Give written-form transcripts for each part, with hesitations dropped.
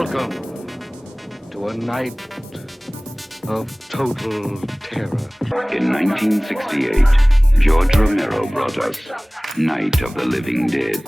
Welcome to a night of total terror. In 1968, George Romero brought us Night of the Living Dead.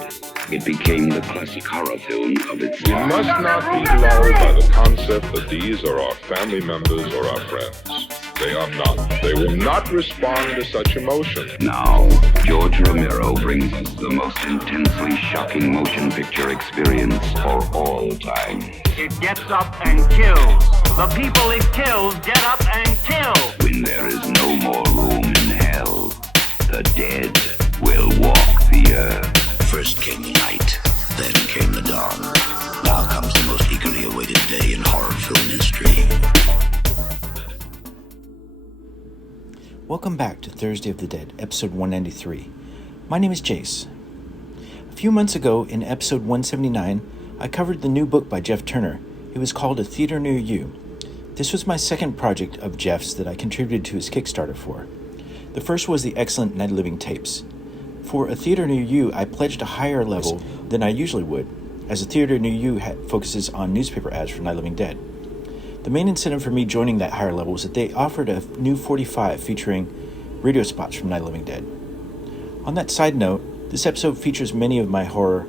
It became the classic horror film of its time. We must not be lulled by the concept that these are our family members or our friends. They are not. They will not respond to such emotion. Now, George Romero brings us the most intensely shocking motion picture experience for all time. It gets up and kills. The people it kills get up and kill. When there is no more room in hell, the dead will walk the earth. First came the night, then came the dawn. Now comes the most eagerly awaited day in horror film history. Welcome back to Thursday of the Dead, episode 193. My name is Jace. A few months ago, in episode 179, I covered the new book by Jeff Turner. It was called A Theater Near You. This was my second project of Jeff's that I contributed to his Kickstarter for. The first was the excellent Night of Living tapes. For A Theater Near You, I pledged a higher level than I usually would, as A Theater Near You focuses on newspaper ads for Night of Living Dead. The main incentive for me joining that higher level was that they offered a new 45 featuring radio spots from Night of Living Dead. On that side note, this episode features many of my horror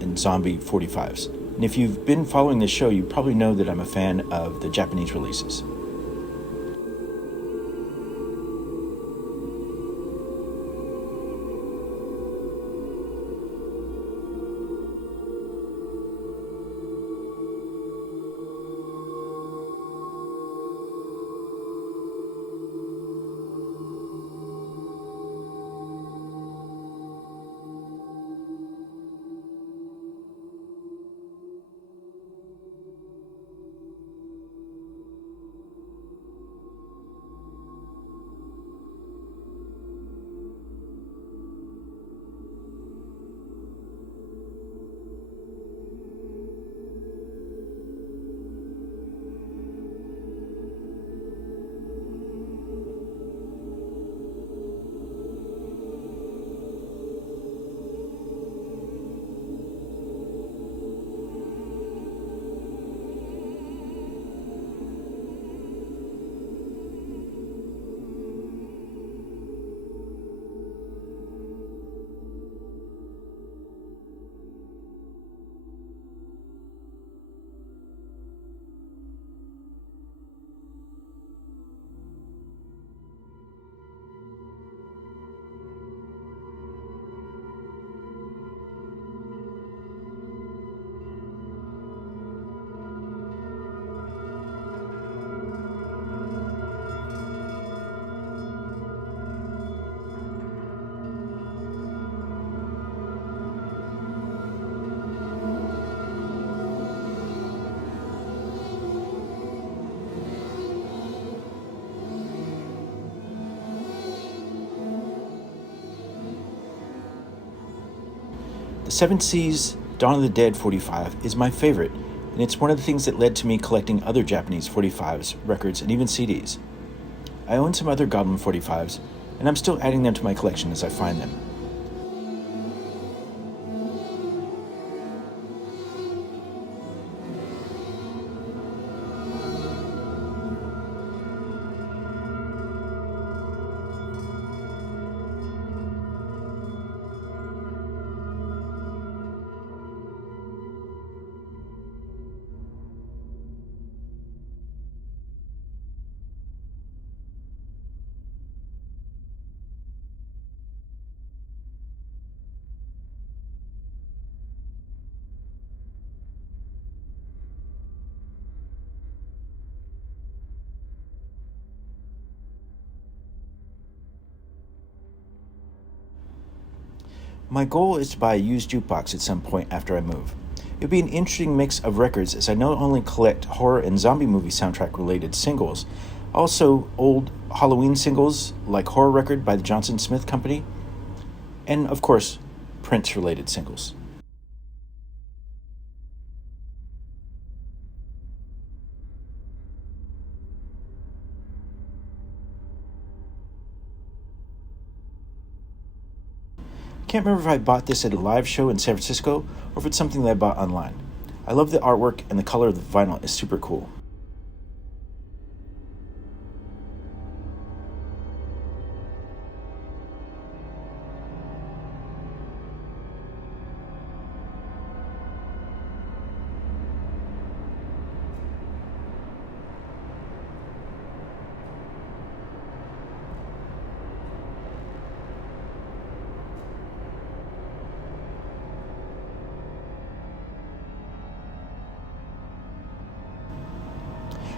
and zombie 45s. And if you've been following this show, you probably know that I'm a fan of the Japanese releases. The Seven Seas Dawn of the Dead 45 is my favorite, and it's one of the things that led to me collecting other Japanese 45s, records, and even CDs. I own some other Goblin 45s, and I'm still adding them to my collection as I find them. My goal is to buy a used jukebox at some point after I move. It would be an interesting mix of records as I not only collect horror and zombie movie soundtrack related singles, also old Halloween singles like Horror Record by the Johnson Smith Company, and of course, Prince related singles. I can't remember if I bought this at a live show in San Francisco or if it's something that I bought online. I love the artwork, and the color of the vinyl is super cool.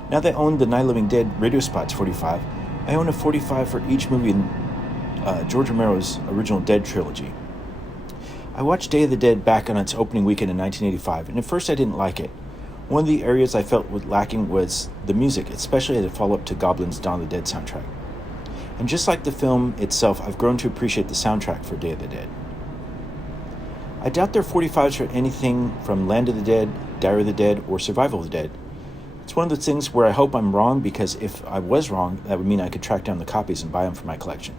Now that I own the Night of the Living Dead radio spots 45, I own a 45 for each movie in George Romero's original Dead trilogy. I watched Day of the Dead back on its opening weekend in 1985, and at first I didn't like it. One of the areas I felt was lacking was the music, especially as a follow-up to Goblin's Dawn of the Dead soundtrack. And just like the film itself, I've grown to appreciate the soundtrack for Day of the Dead. I doubt there are 45s for anything from Land of the Dead, Diary of the Dead, or Survival of the Dead. It's one of those things where I hope I'm wrong, because if I was wrong, that would mean I could track down the copies and buy them for my collection.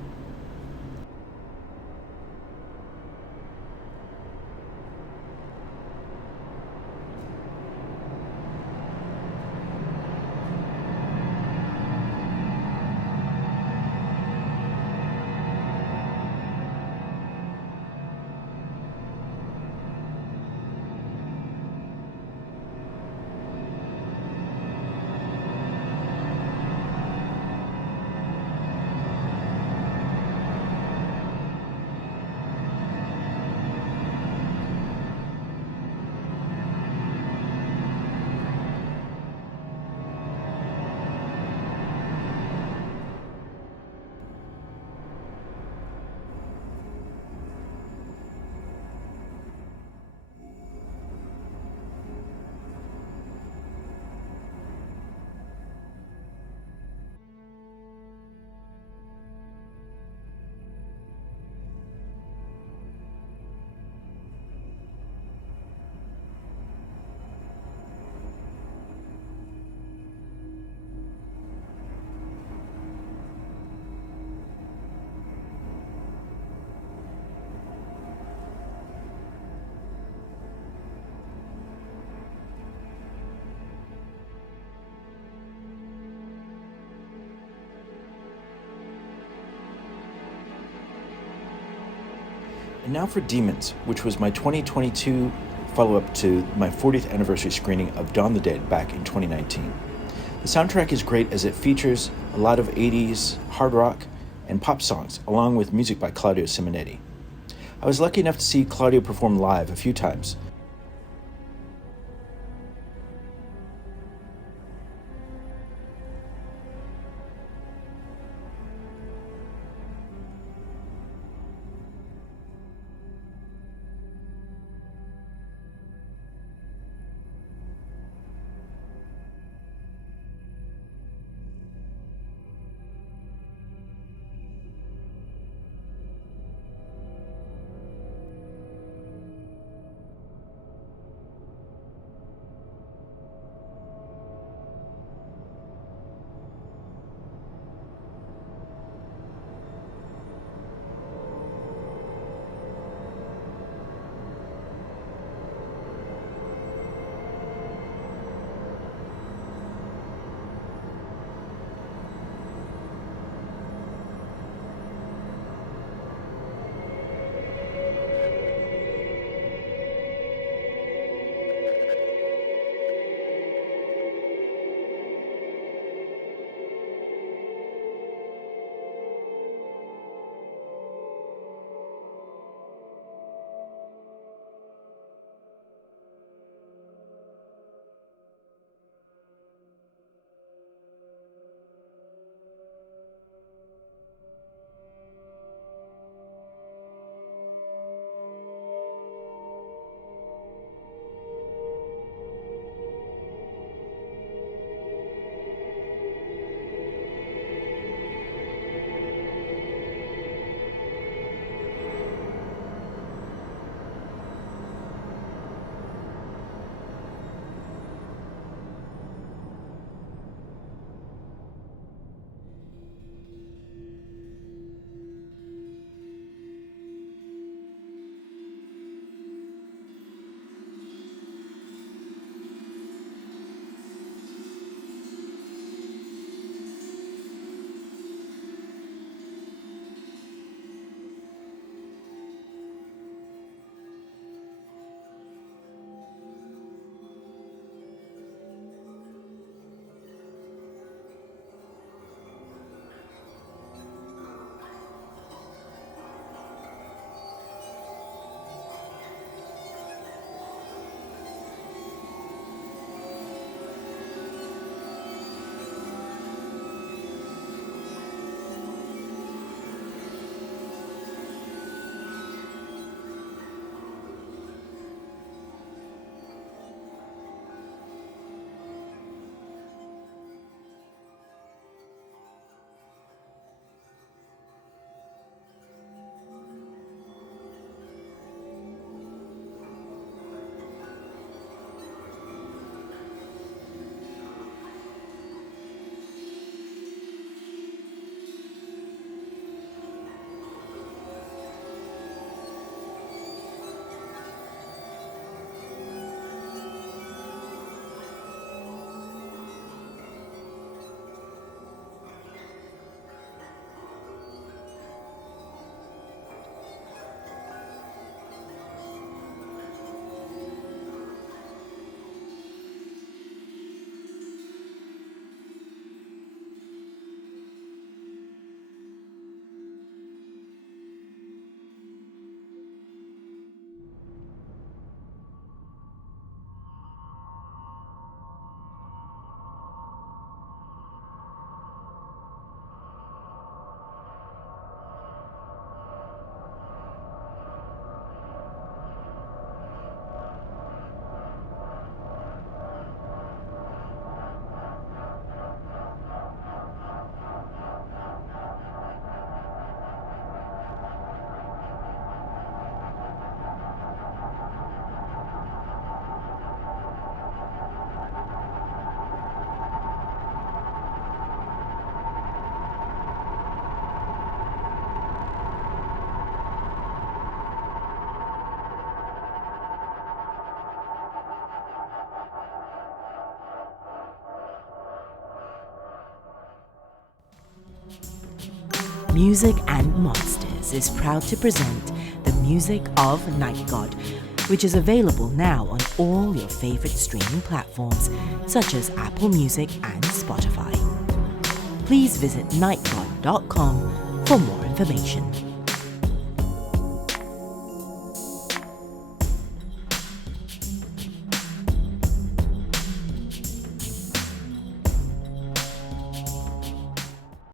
And now for Demons, which was my 2022 follow-up to my 40th anniversary screening of Dawn of the Dead back in 2019. The soundtrack is great as it features a lot of 80s hard rock and pop songs, along with music by Claudio Simonetti. I was lucky enough to see Claudio perform live a few times. Music and Monsters is proud to present the music of Night God, which is available now on all your favorite streaming platforms such as Apple Music and Spotify. Please visit nightgod.com for more information.